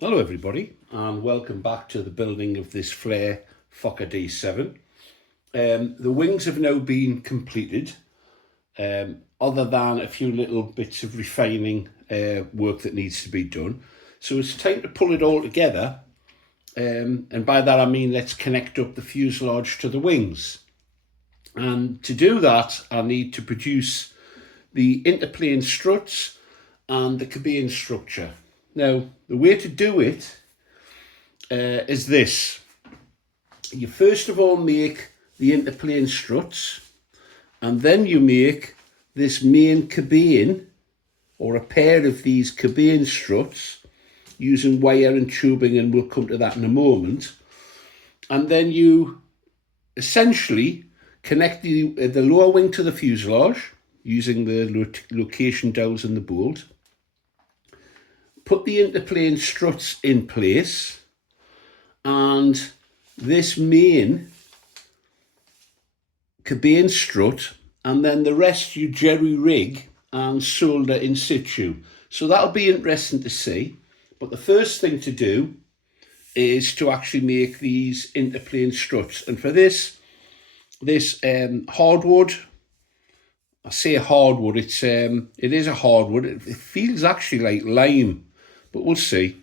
Hello everybody and welcome back to the building of this Flare Fokker D7. The wings have now been completed, other than a few little bits of refining work that needs to be done. So it's time to pull it all together, and by that I mean let's connect up the fuselage to the wings. And to do that I need to produce the interplane struts and the cabin structure. Now the way to do it is this. You first of all make the interplane struts, and then you make this main cabin or a pair of these cabin struts using wire and tubing, and we'll come to that in a moment. And then you essentially connect the lower wing to the fuselage using the location dowels and the bolt. Put the interplane struts in place, and this main cabin strut, and then the rest you jerry rig and solder in situ. So that'll be interesting to see. But the first thing to do is to actually make these interplane struts. And for this hardwood, I say hardwood, it is a hardwood. It feels actually like lime, but we'll see.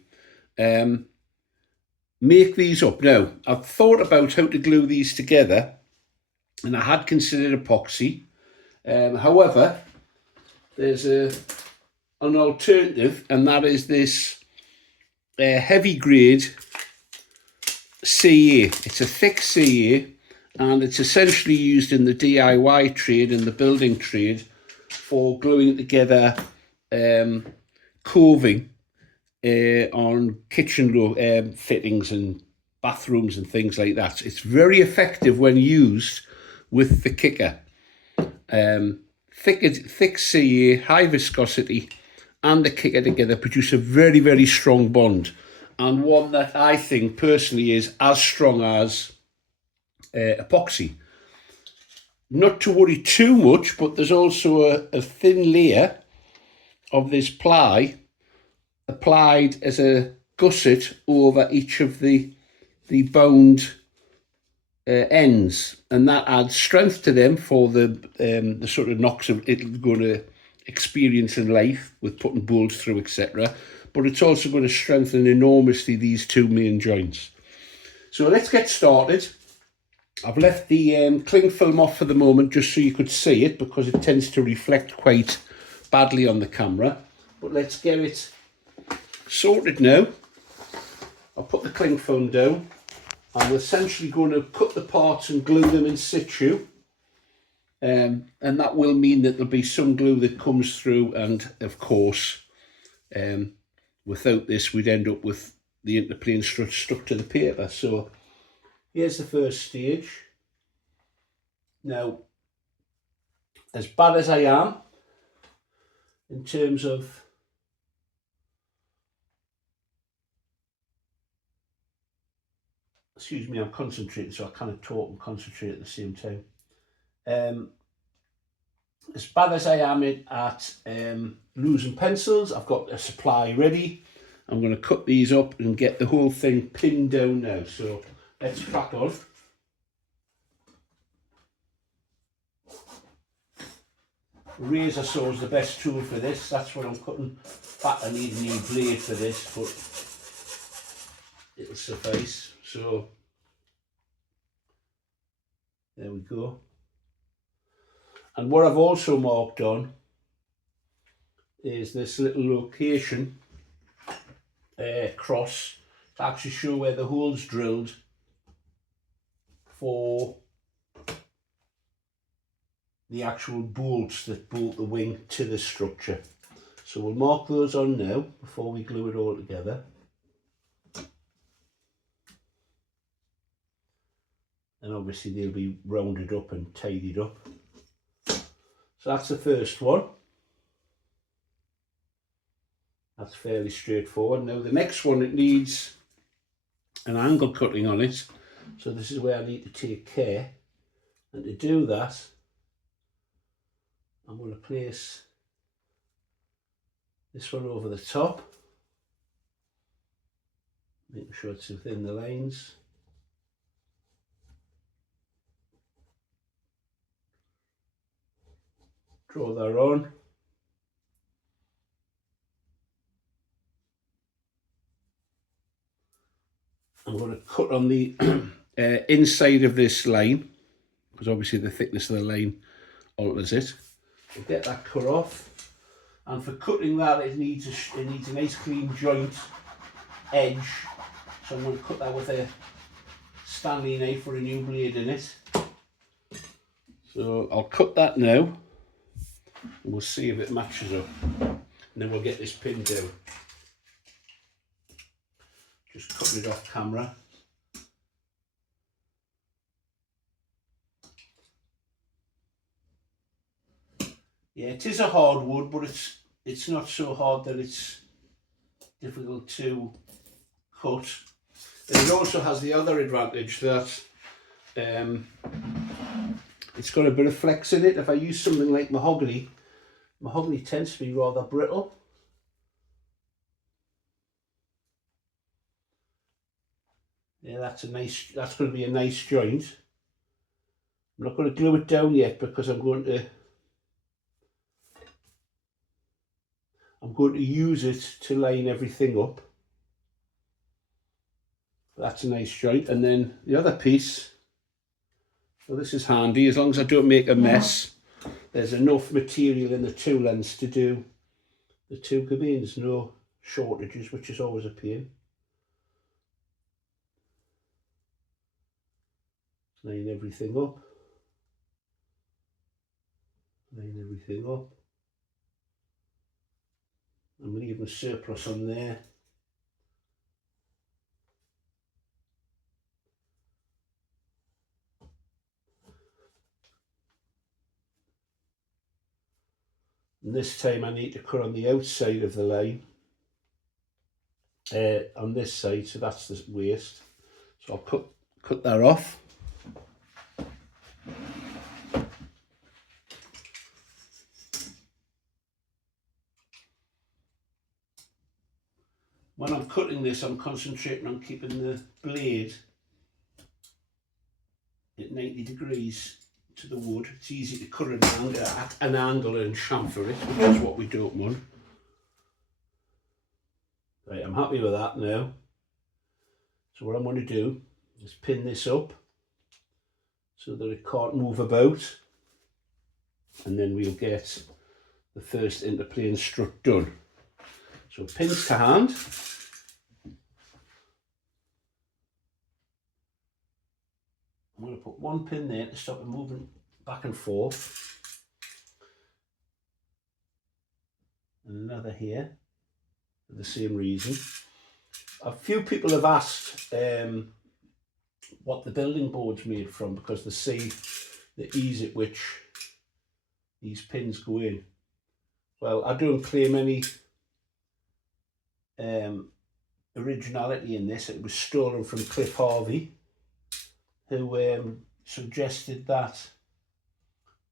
Make these up. Now, I've thought about how to glue these together, and I had considered epoxy. However, there's an alternative, and that is this heavy grade CA. It's a thick CA, and it's essentially used in the DIY trade and the building trade for gluing together coving on kitchen fittings and bathrooms and things like that. It's very effective when used with the kicker. Thick CA, high viscosity, and the kicker together produce a very, very strong bond, and one that I think personally is as strong as epoxy. Not to worry too much, but there's also a thin layer of this ply applied as a gusset over each of the boned ends, and that adds strength to them for the sort of knocks of it's going to experience in life with putting bolts through, etc. But it's also going to strengthen enormously these two main joints. So let's get started. I've left the cling film off for the moment just so you could see it, because it tends to reflect quite badly on the camera. But let's get it sorted now. I'll put the cling film down. I'm essentially going to cut the parts and glue them in situ, and that will mean that there'll be some glue that comes through, and of course without this we'd end up with the interplane strut stuck to the paper. So here's the first stage. Now, as bad as I am in terms of excuse me, I'm concentrating, so I kind of talk and concentrate at the same time. As bad as I am at losing pencils, I've got a supply ready. I'm going to cut these up and get the whole thing pinned down now. So let's crack on. Razor saw is the best tool for this. That's what I'm cutting. In fact, I need a new blade for this, but it'll suffice. So there we go. And what I've also marked on is this little location cross to actually show where the hole's drilled for the actual bolts that bolt the wing to the structure. So we'll mark those on now before we glue it all together. And obviously they'll be rounded up and tidied up. So that's the first one. That's fairly straightforward. Now the next one, it needs an angle cutting on it. So this is where I need to take care. And to do that, I'm going to place this one over the top. making sure it's within the lines. Draw that on. I'm going to cut on the inside of this line, because obviously the thickness of the line alters it. We'll get that cut off, and for cutting that it needs a nice clean joint edge, so I'm going to cut that with a Stanley knife or a new blade in it. So I'll cut that now, and we'll see if it matches up, and then we'll get this pinned down. Just cutting it off camera. Yeah, it is a hard wood, but it's not so hard that it's difficult to cut. And it also has the other advantage that it's got a bit of flex in it. If I use something like mahogany, mahogany tends to be rather brittle. Yeah, that's going to be a nice joint. I'm not going to glue it down yet because I'm going to use it to line everything up. That's a nice joint. And then the other piece, well, this is handy, as long as I don't make a mess. There's enough material in the tool ends to do the two cabins, no shortages, which is always a pain. Line everything up. Line everything up. I'm leaving a surplus on there. And this time I need to cut on the outside of the line, on this side, so that's the waist. So I'll cut that off. When I'm cutting this, I'm concentrating on keeping the blade at 90 degrees to the wood. It's easy to cut at an angle and chamfer it, which is what we don't want. Right, I'm happy with that now. So what I'm going to do is pin this up so that it can't move about, and then we'll get the first interplane strut done. So pins to hand. I'm going to put one pin there to stop it moving back and forth, and another here for the same reason. A few people have asked what the building board's made from, because they see the ease at which these pins go in. Well, I don't claim any originality in this. It was stolen from Cliff Harvey, who suggested that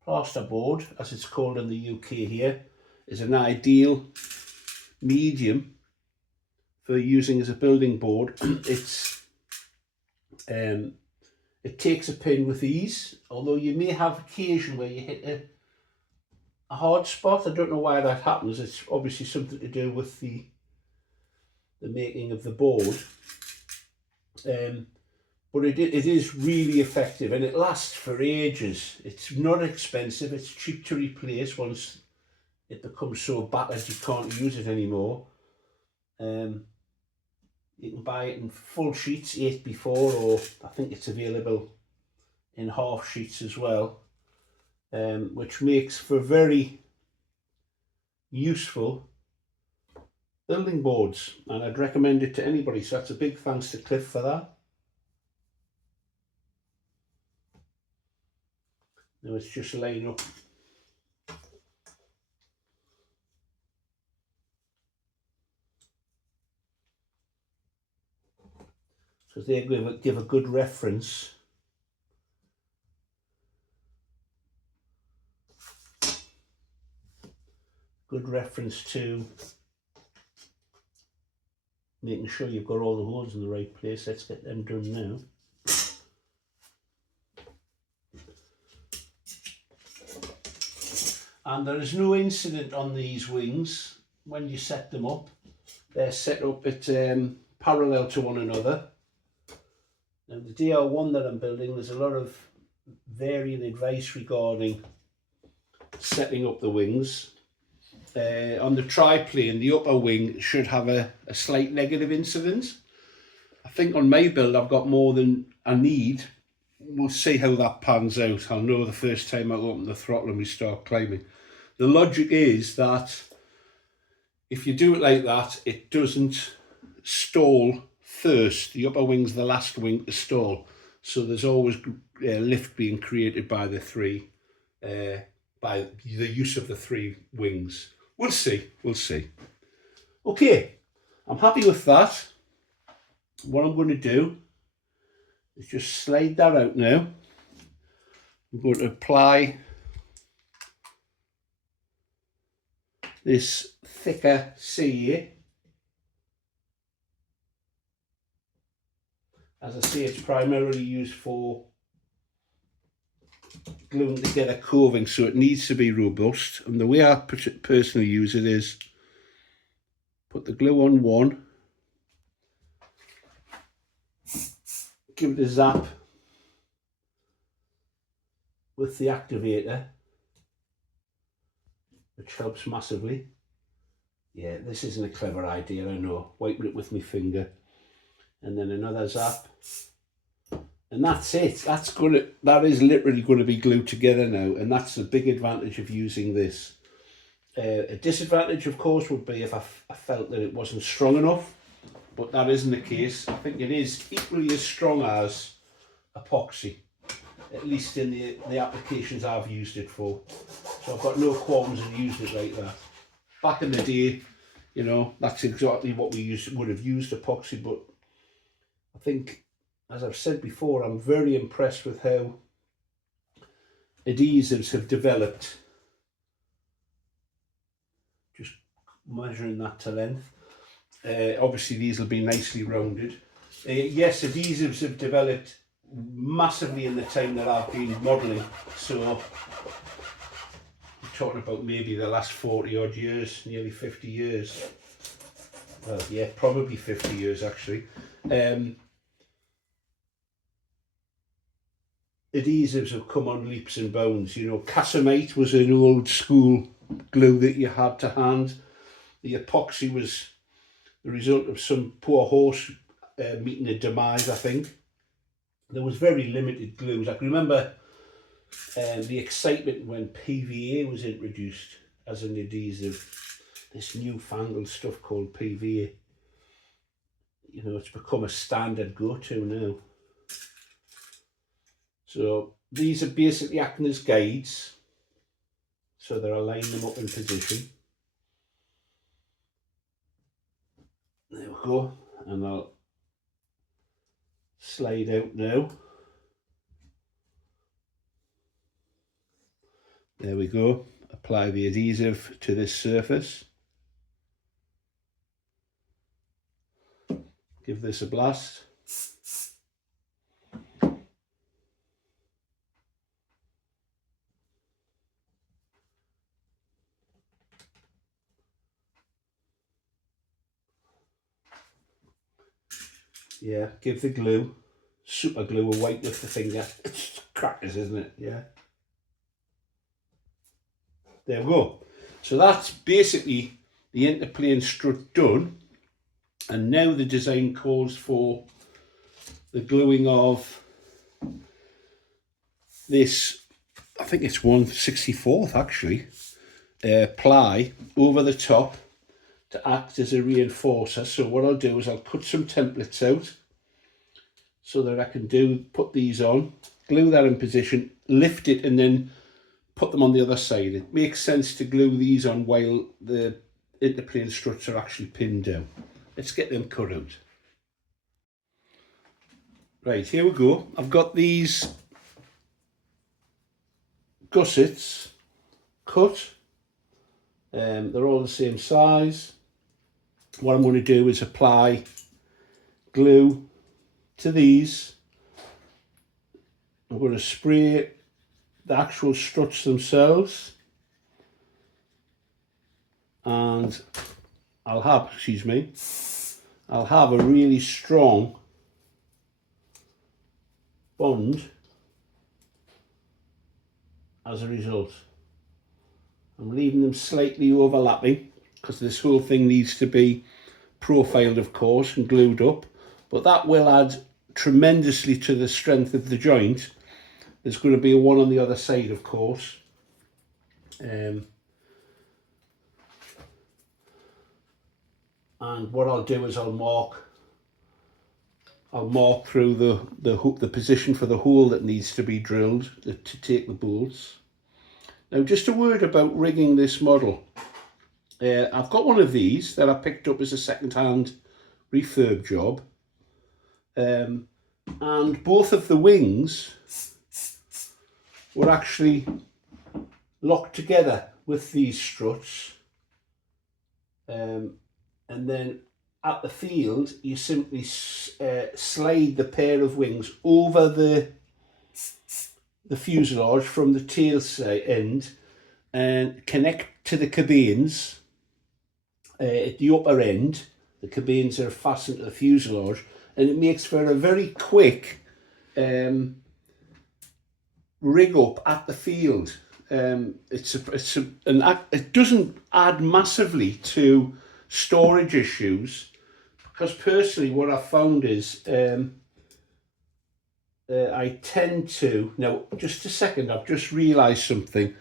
plasterboard, as it's called in the UK here, is an ideal medium for using as a building board. It takes a pin with ease, although you may have occasion where you hit a hard spot. I don't know why that happens. It's obviously something to do with the making of the board. But it is really effective, and it lasts for ages. It's not expensive. It's cheap to replace once it becomes so battered you can't use it anymore. You can buy it in full sheets, 8x4, or I think it's available in half sheets as well, which makes for very useful building boards, and I'd recommend it to anybody. So that's a big thanks to Cliff for that. Now it's just laying up. Because they give a good reference. Good reference to making sure you've got all the holes in the right place. Let's get them done now. And there is no incident on these wings when you set them up. They're set up at parallel to one another. Now the DR1 that I'm building, there's a lot of varying advice regarding setting up the wings. On the triplane, the upper wing should have a slight negative incidence. I think on my build I've got more than I need. We'll see how that pans out. I'll know the first time I open the throttle and we start climbing. The logic is that if you do it like that, it doesn't stall first. The upper wing's the last wing to stall. So there's always lift being created by the by the use of the three wings. We'll see. Okay, I'm happy with that. What I'm going to do is just slide that out now. I'm going to apply this thicker CA. As I say, it's primarily used for gluing together coving, so it needs to be robust. And the way I personally use it is put the glue on one, give it a zap with the activator, which helps massively. Yeah, this isn't a clever idea, I know. Wiping it with my finger, and then another zap, and that's it. That is literally going to be glued together now, and that's the big advantage of using this. A disadvantage, of course, would be if I felt that it wasn't strong enough, but that isn't the case. I think it is equally as strong as epoxy, at least in the applications I've used it for. So I've got no qualms in using it like that. Back in the day, you know, that's exactly what we would have used epoxy, but I think, as I've said before, I'm very impressed with how adhesives have developed. Just measuring that to length. Obviously these will be nicely rounded. Yes, adhesives have developed massively in the time that I've been modelling, so I'm talking about maybe the last 40 odd years, nearly 50 years. Well, yeah, probably 50 years actually. Adhesives have come on leaps and bounds. You know, Casamite was an old school glue that you had to hand. The epoxy was the result of some poor horse meeting a demise, I think. There was very limited glues. I can remember the excitement when PVA was introduced as an adhesive. This newfangled stuff called PVA. You know, it's become a standard go-to now. So these are basically acting as guides, so that I line them up in position. There we go, and I'll slide out now. There we go. Apply the adhesive to this surface. Give this a blast. Yeah, give the glue, super glue, a wipe with the finger. It's crackers, isn't it? Yeah. There we go. So that's basically the Interplane strut done. And now the design calls for the gluing of this, I think it's 1/64 actually, ply over the top to act as a reinforcer. So what I'll do is I'll cut some templates out so that I can put these on, glue that in position, lift it, and then put them on the other side. It makes sense to glue these on while the Interplane struts are actually pinned down. Let's get them cut out. Right, here we go. I've got these gussets cut. They're all the same size. what I'm going to do is apply glue to these. I'm going to spray the actual struts themselves, and I'll have a really strong bond as a result. I'm leaving them slightly overlapping because this whole thing needs to be profiled, of course, and glued up, but that will add tremendously to the strength of the joint. There's going to be one on the other side, of course. And what I'll do is I'll mark through the position for the hole that needs to be drilled to take the bolts. Now, just a word about rigging this model. I've got one of these that I picked up as a second-hand refurb job, and both of the wings were actually locked together with these struts, and then at the field you simply slide the pair of wings over the fuselage from the tail end and connect to the cabins at the upper end. The cabins are fastened to the fuselage, and it makes for a very quick rig up at the field. It doesn't add massively to storage issues, because personally what I've found is I tend to, now just a second, I've just realised something.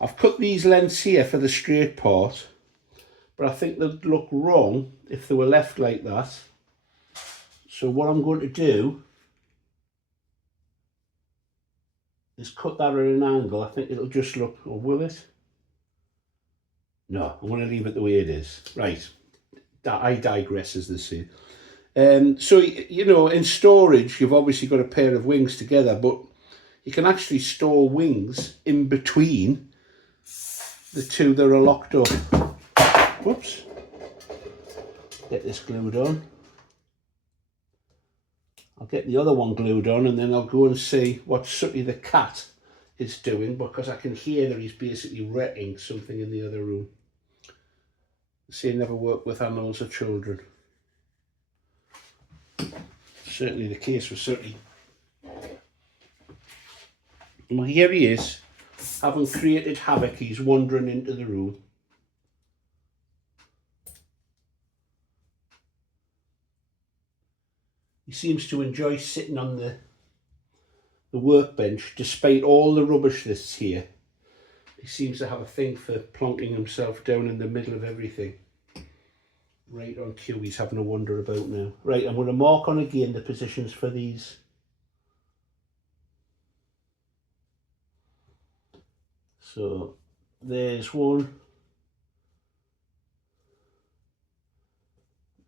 I've cut these lengths here for the straight part, but I think they'd look wrong if they were left like that. So what I'm going to do is cut that at an angle. I think it'll just look, or will it? No, I'm going to leave it the way it is. Right, I digress, as they say. So, you know, in storage, you've obviously got a pair of wings together, but you can actually store wings in between the two that are locked up. Whoops. Get this glued on. I'll get the other one glued on, and then I'll go and see what Sooty the cat is doing, because I can hear that he's basically wrecking something in the other room. Say never work with animals or children. Certainly the case with Sooty. Well, here he is, having created havoc. He's wandering into the room. He seems to enjoy sitting on the workbench, despite all the rubbish that's here. He seems to have a thing for plonking himself down in the middle of everything. Right on cue, he's having a wander about now. Right, I'm going to mark on again the positions for these. So there's one.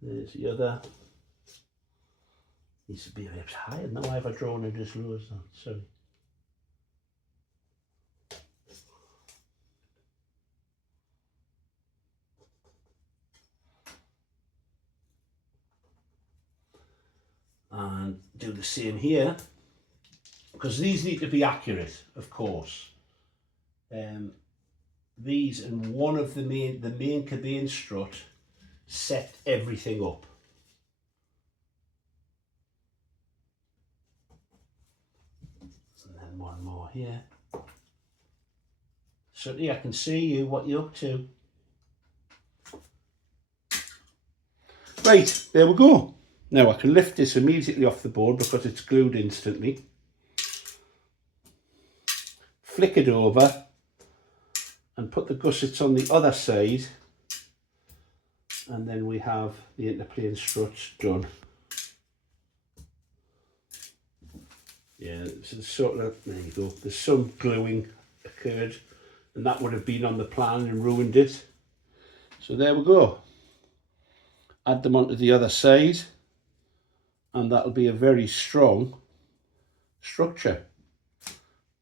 There's the other. Needs to be a bit higher. Now why have I drawn it as low as that? Sorry. And do the same here, because these need to be accurate, of course. These and one of the main cabin strut set everything up. And then one more here. So yeah, I can see you, what you're up to. Right, there we go. Now I can lift this immediately off the board because it's glued instantly. Flick it over and put the gussets on the other side, and then we have the Interplane struts done. Yeah, so sort of, there you go. There's some gluing occurred, and that would have been on the plan and ruined it. So there we go. Add them onto the other side, and that'll be a very strong structure.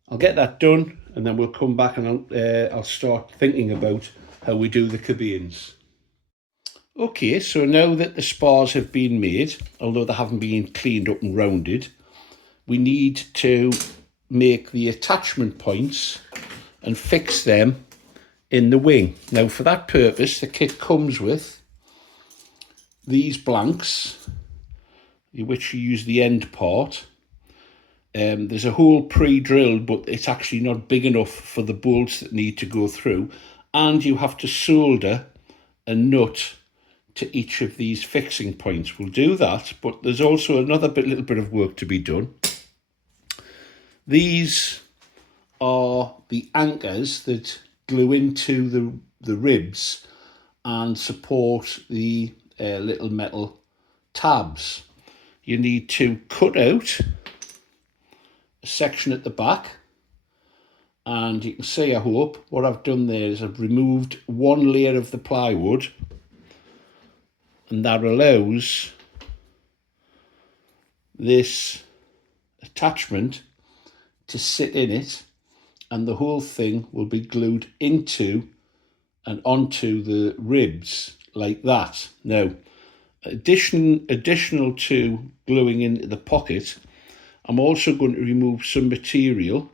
I'll get that done, and then we'll come back and I'll start thinking about how we do the cabins. Okay, so now that the spars have been made, although they haven't been cleaned up and rounded, we need to make the attachment points and fix them in the wing. Now for that purpose, the kit comes with these blanks, which you use the end part. There's a hole pre-drilled, but it's actually not big enough for the bolts that need to go through, and you have to solder a nut to each of these fixing points. We'll do that, but there's also another little bit of work to be done. These are the anchors that glue into the ribs and support the little metal tabs. You need to cut out a section at the back, and you can see, I hope, what I've done there is I've removed one layer of the plywood, and that allows this attachment to sit in it, and the whole thing will be glued into and onto the ribs like that. Now, additional to gluing into the pocket, I'm also going to remove some material.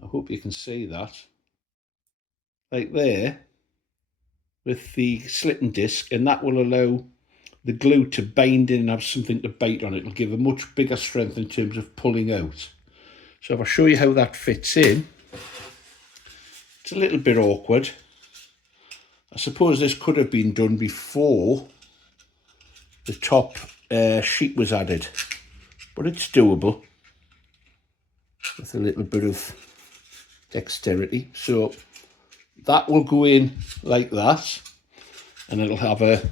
I hope you can see that. Like there, with the slitting disc, and that will allow the glue to bind in and have something to bite on. It'll give a much bigger strength in terms of pulling out. So if I show you how that fits in, it's a little bit awkward. I suppose this could have been done before the top sheet was added, but it's doable with a little bit of dexterity. So that will go in like that, and it'll have a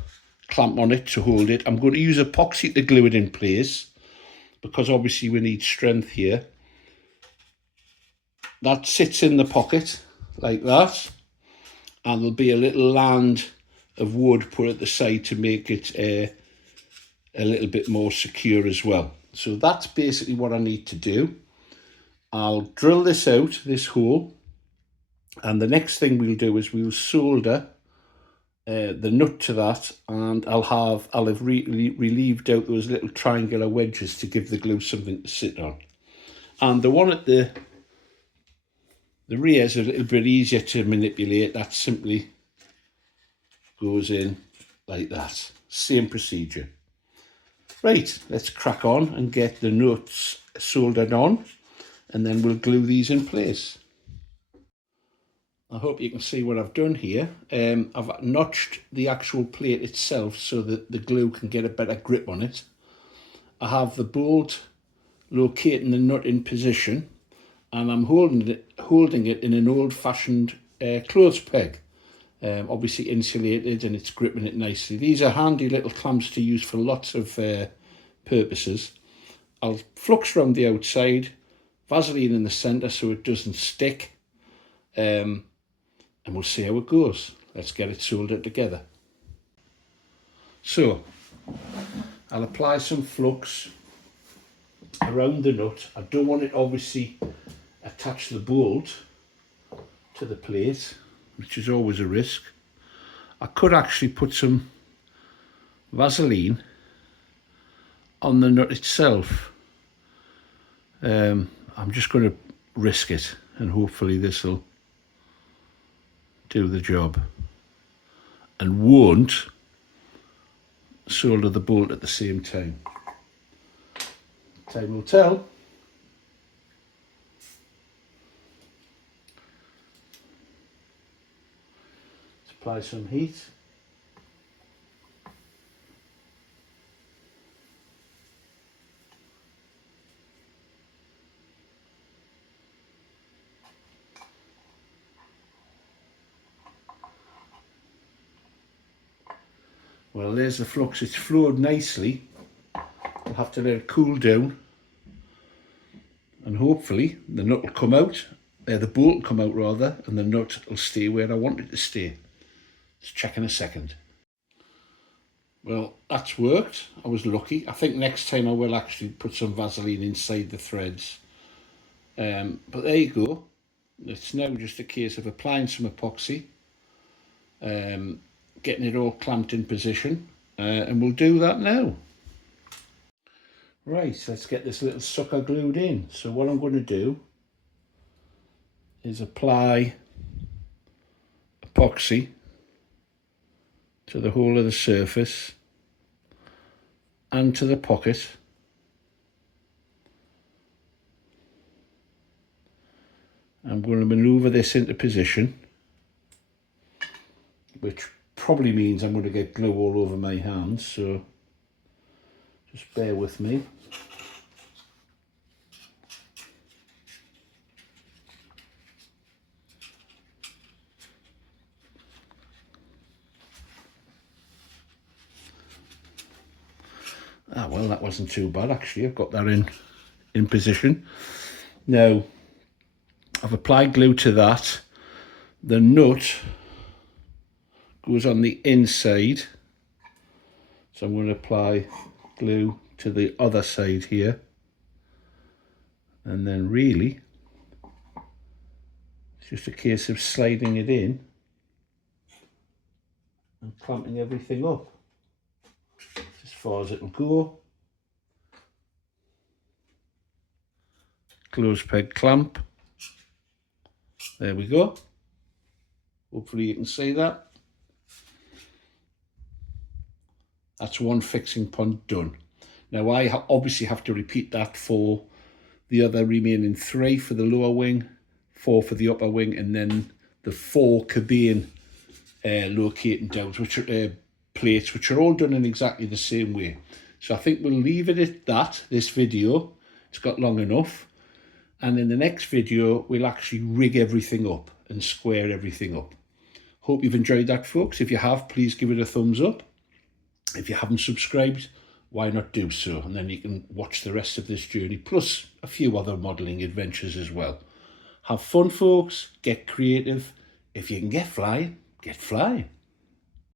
clamp on it to hold it. I'm going to use epoxy to glue it in place, because obviously we need strength here. That sits in the pocket like that, and there'll be a little land of wood put at the side to make it a little bit more secure as well. So that's basically what I need to do. I'll drill this out, this hole, and the next thing we'll do is we'll solder the nut to that, and I'll have relieved out those little triangular wedges to give the glue something to sit on. And the one at the rear is a little bit easier to manipulate. That simply goes in like that. Same procedure. Right, let's crack on and get the nuts soldered on, and then we'll glue these in place. I hope you can see what I've done here. I've notched the actual plate itself so that the glue can get a better grip on it. I have the bolt locating the nut in position, and I'm holding it in an old-fashioned clothes peg. Obviously insulated, and it's gripping it nicely. These are handy little clamps to use for lots of purposes. I'll flux around the outside, Vaseline in the centre so it doesn't stick, and we'll see how it goes. Let's get it soldered together. So I'll apply some flux around the nut. I don't want it obviously attach the bolt to the plate, which is always a risk. I could actually put some Vaseline on the nut itself. I'm just going to risk it, and hopefully this will do the job and won't solder the bolt at the same time. Time will tell. Let's apply some heat. Well, there's the flux. It's flowed nicely. I'll have to let it cool down, and hopefully the nut will come out, the bolt will come out rather, and the nut will stay where I want it to stay. Let's check in a second. Well, that's worked. I was lucky. I think next time I will actually put some Vaseline inside the threads. But there you go. It's now just a case of applying some epoxy. getting it all clamped in position, and we'll do that now. Right, let's get this little sucker glued in. So what I'm going to do is apply epoxy to the whole of the surface and to the pocket. I'm going to manoeuvre this into position, which probably means I'm going to get glue all over my hands, so just bear with me. Ah, well, that wasn't too bad actually. I've got that in position. Now, I've applied glue to that. The nut goes on the inside, so I'm going to apply glue to the other side here, and then really it's just a case of sliding it in and clamping everything up as far as it'll go. Close peg clamp. There we go. Hopefully you can see that. That's one fixing point done. Now I obviously have to repeat that for the other remaining 3 for the lower wing, 4 for the upper wing, and then the 4 cabane locating downs, which are plates, which are all done in exactly the same way. So I think we'll leave it at that, this video. It's got long enough. And in the next video, we'll actually rig everything up and square everything up. Hope you've enjoyed that, folks. If you have, please give it a thumbs up. If you haven't subscribed, why not do so? And then you can watch the rest of this journey, plus a few other modelling adventures as well. Have fun, folks. Get creative. If you can get flying, get flying.